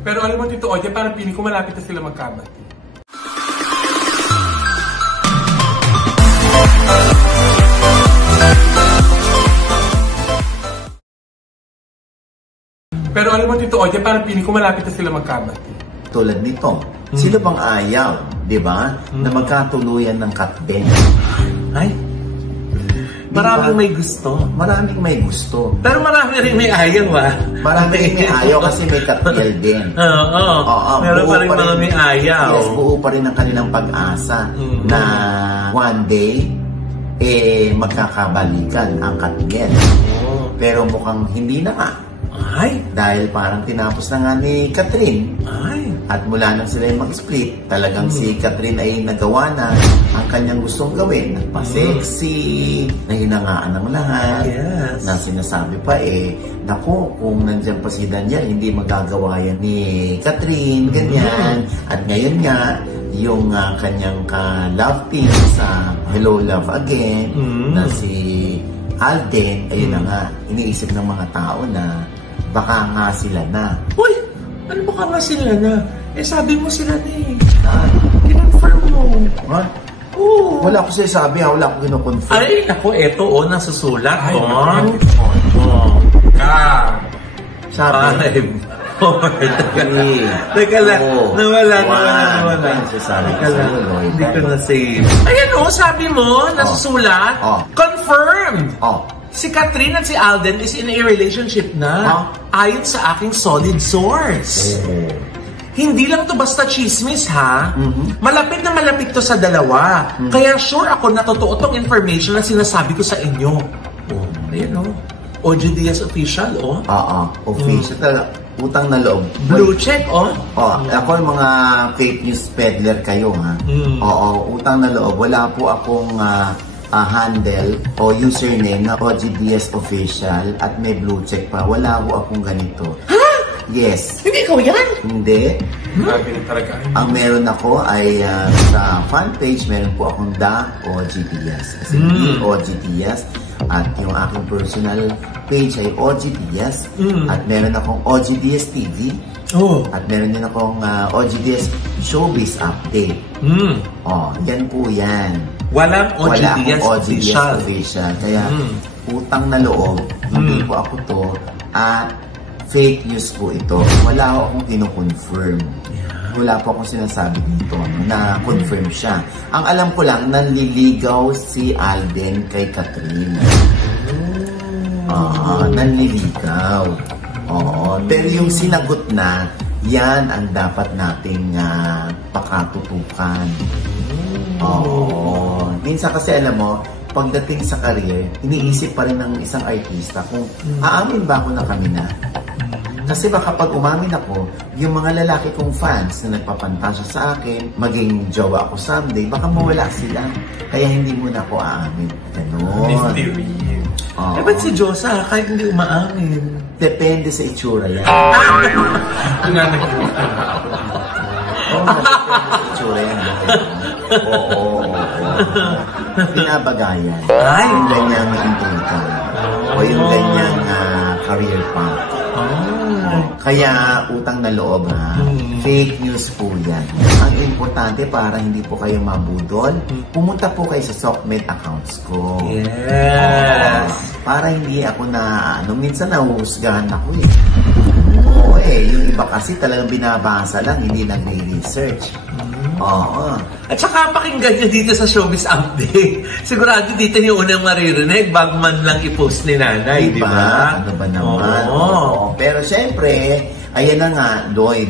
Pero alam mo, Tito Oye, parang piling ko malapit na sila magkabati. Pero alam mo, Tito Oye, parang piling ko malapit na sila magkabati. Tulad nito, sino bang ayaw, di ba, na magkatuluyan ng katben? Ay, maraming may gusto. Maraming may gusto. Pero marami rin may ayaw, ha? Marami rin may ayaw kasi may katbel din. Oo. Meron pa rin mga may ayaw. Yes, buo pa rin ang kanilang pag-asa na one day, magkakabalikan ang katbel. Pero mukhang hindi na nga. Ay! Dahil parang tinapos na nga ni Catherine. Ay! At mula nang sila mag-split, talagang si Catherine ay nagawa na ang kanyang gustong gawin. Nagpa-sexy, nahinangaan ng lahat. Yes. Na sinasabi pa naku, kung nandyan pa si Daniel, hindi magagawa yan ni Catherine, ganyan. At ngayon nga, yung kanyang ka-love team sa Hello Love Again, na si Alden, ayun na nga, iniisip ng mga tao na baka nga sila na. Uy! Ano baka nga sila na? Sabi mo sila na Kinonfirm mo. Ha? Oo. Wala ko sabi, wala ko kinoconfirm. Ay, naku, eto nasusulat. Ay, sabi. 5, 4, Teka lang, nawala. Hindi ko na-save. Ayan sabi mo, nasusulat. Confirmed! Si Catherine at si Alden is in a relationship na. Ayon sa aking solid source. Hindi lang to basta chismis, ha? Malapit na malapit to sa dalawa. Kaya sure ako na totoo tong information na sinasabi ko sa inyo. Ayan OG Diaz official, official talaga. Utang na loob. Blue check, Ako yung mga fake news peddler kayo, ha? Utang na loob. Wala po akong handle o username na OGDS official at may blue check pa. Wala po akong ganito. Ha? Yes. Hindi ikaw yan? Hindi. Grabe na talaga. Ang meron ako ay sa fan page, meron po akong OGDS. Kasi OGDS. At yung aking personal page ay OGDS. At meron akong OGDS TV. At meron din akong OGDS Showbiz Update. Yan po yan. Walang OGDS official. Kaya utang na loob, hindi po ako to. At fake news po ito. Wala akong kino-confirm. Wala po akong sinasabi dito na confirm siya. Ang alam ko lang, nanliligaw si Alden kay Catherine. Nanliligaw. Pero yung sinagot na, yan ang dapat nating pakatutukan. Minsan kasi alam mo, pagdating sa career, iniisip pa rin ng isang artista kung aamin ba ako na kami na. Kasi baka pag umamin ako, yung mga lalaki kong fans na nagpapantasya sa akin, maging jowa ako someday, baka mawala sila. Kaya hindi muna ako aamin. Ganon. Mystery. Ba't si Josa kahit hindi umaamin? Depende sa itsura yan. Itsura yan. Pinabagayan. Yung ganyang intriga. O yung ganyang career path. Kaya utang na loob, fake news po yan. Ang importante para hindi po kayo mabudol, pumunta po kayo sa Sockmed accounts ko. Yes. Para hindi ako minsan nahuhusgahan ako yung iba kasi talagang binabasa lang, hindi nagre-research. At saka pakinggan nyo dito sa Showbiz Update. Sigurado dito yung unang maririnig bago man lang i-post ni Nanay, di ba? Ano ba naman? Pero syempre, ayan na nga, Doy,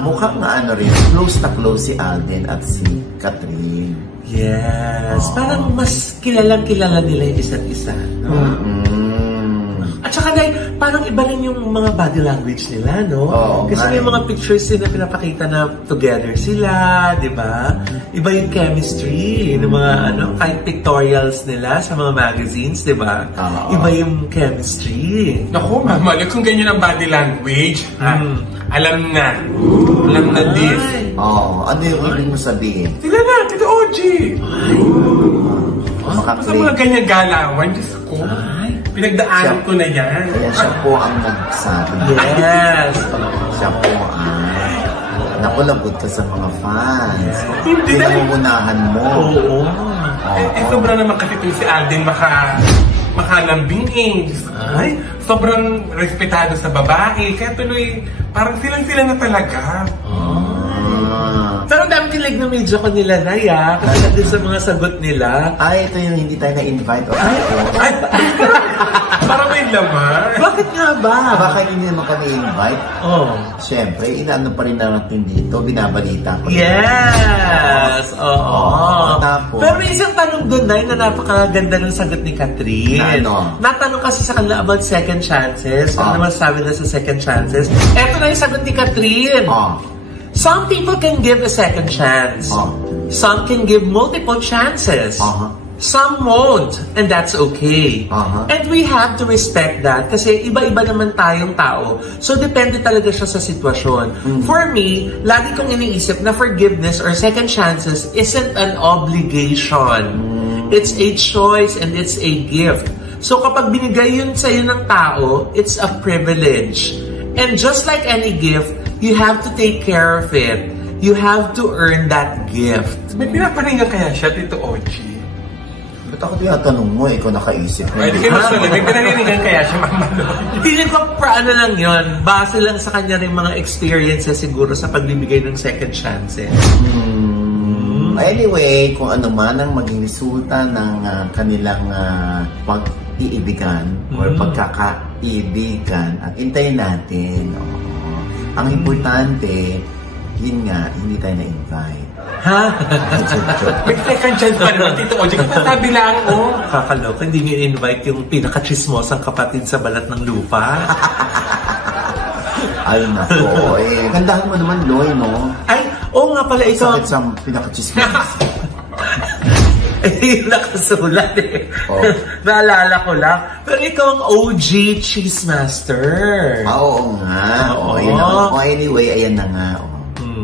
mukhang rin, close na close si Alden at si Catherine. Yes. Parang mas kilala nila yung isa't isa. At saka dahil parang iba rin yung mga body language nila, Kasi may mga pictures na pinapakita na together sila, di ba? Iba yung chemistry ng mga kahit pictorials nila sa mga magazines, di ba? Iba yung chemistry. Naku, mama, kung ganyan ang body language, alam na this. Ano yung ibig mo sabihin? Sila na, Tito OG. Basta mga ganyan galawan, Diyos ko. Pinagdaanan ko na yan. Kaya siya po ang nagsabi. Yes. Siya po naku, lagot ka sa mga fans. Hindi na. Pinangungunahan mo. Oo. Sobrang naman kasi si Alden makalambing age. Ay. Sobrang respetado sa babae. Kaya tuloy, parang silang-sila na talaga. Pero ang daming kilig na medyo ko nila, Naya. Kasi din sa mga sagot nila. Ay, ito yung hindi tayo na-invite. Ay, parang may laman. Bakit nga ba? Baka hindi naman kami invite. Siyempre, inaano pa rin natin dito, binabalita pa rin. Yes! Oo. Tapos, pero may isang tanong doon, Nay, na napakaganda ng sagot ni Catherine. Ano? Natanong kasi sa kanila about second chances. Ano naman sabi na sa second chances? Eto na yung sagot ni Catherine. Some people can give a second chance. Some can give multiple chances. Some won't, and that's okay. And we have to respect that kasi iba-iba naman tayong tao. So, depende talaga siya sa sitwasyon. For me, lagi kong iniisip na forgiveness or second chances isn't an obligation. It's a choice and it's a gift. So, kapag binigay yun sa'yo ng tao, it's a privilege. And just like any gift, you have to take care of it. You have to earn that gift. May pinaparingan kaya siya, Tito Oji? Ba't ako tinatanong mo? Ikaw nakaisip. Pwede kayo masalit. May pinaparingan kaya siya, Mama Loy? Feeling ko, ano lang yun, base lang sa kanya rin mga experiences siguro sa pagbibigay ng second chances. Anyway, kung ano man ang maging resulta ng kanilang pag-iibigan or pagkakaibigan, at hintayin natin. Ang importante, yun nga, hindi tayo na-invite. Ha? May second chance pa naman, Tito Oji. Sabi lang, Kakaloka, hindi niyo invite yung pinaka-chismosang kapatid sa balat ng lupa. Ay, nako. Gandahan mo naman, Loy, no? Ay, oo nga pala ito. Sakit sa pinaka-chismos. Yung nakasulat Naalala ko lang. Pero ikaw ang OG Cheese Master. Oo nga. Anyway, ayan na nga.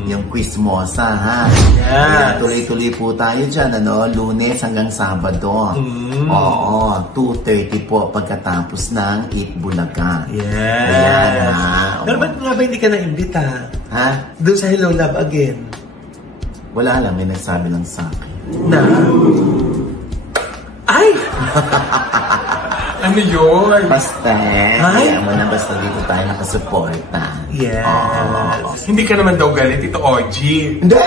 Yung Quizmosa, ha? Yes. Tuloy-tuloy po tayo dyan, Lunes hanggang Sabado. 2:30 po pagkatapos ng Eat Bulaga. Yes. Ayan, ha? Pero ba't nga ba hindi ka na-imbita? Ha? Doon sa Hello Love Again. Wala lang, may nagsabi lang sa akin. Na? Ay! Ano yun? Basta, kaya mo na basta dito tayo nakasuporta. Yes. Hindi ka naman daw galit, Tito Oji. Hindi!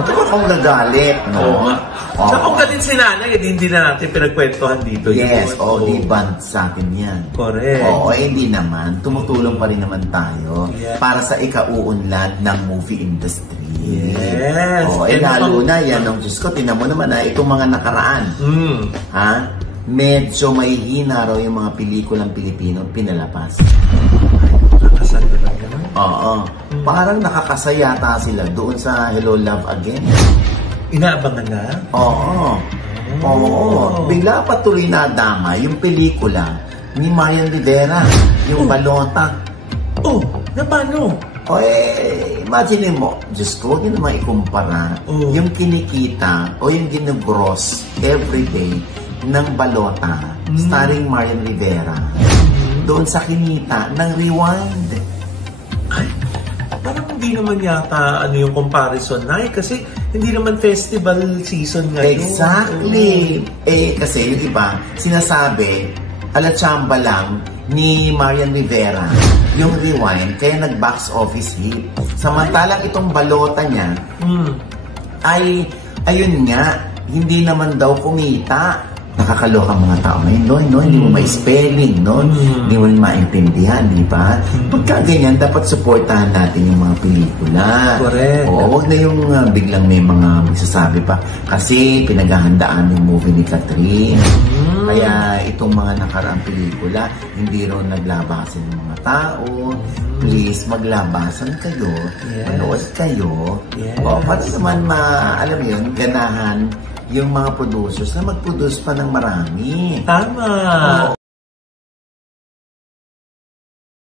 Ito ba kung nagalit, no? Kung galit si Nanay, hindi na natin pinagkwentuhan dito. Yes, di band sa akin yan. Correct. Hindi naman. Tumutulong pa rin naman tayo para sa ikauunlad ng movie industry. Yes. Lalo na yan, Diyos ko, tinan mo naman itong mga nakaraan. Medyo may hina raw yung mga pelikulang Pilipino pinalabas. Nakasalo lang naman. Parang nakakasaya yata sila doon sa Hello Love Again. Inaabangan na? Bigla patuloy na dama yung pelikula ni Marian Rivera, yung Balota. Na paano? Imagine mo, Diyos ko, hindi naman ikumpara yung kinikita o yung ginugross everyday ng Balota starring Marian Rivera doon sa kinita ng Rewind. Ay, parang hindi naman yata yung comparison na kasi hindi naman festival season ngayon. Exactly. Kasi yung iba, sinasabi, alatsamba lang ni Marian Rivera yung Rewind, kaya nag-box office hit. Samantalang itong Balota niya, ay, ayun nga, hindi naman daw kumita. Nakakaloka mga tao ngayon, hindi mo ma-spelling, hindi mo maintindihan, di ba? Pagka ganyan, dapat supportahan natin yung mga pelikula. Correct. Huwag na yung biglang may mga magsasabi pa. Kasi pinaghahandaan yung movie ni Catherine. Kaya itong mga nakaraang pelikula, hindi raw naglabasan ng mga tao. Please, maglabasan kayo. Manood kayo. Para naman alam mo yun, ganahan yung mga producers na mag-produce pa ng marami. Tama.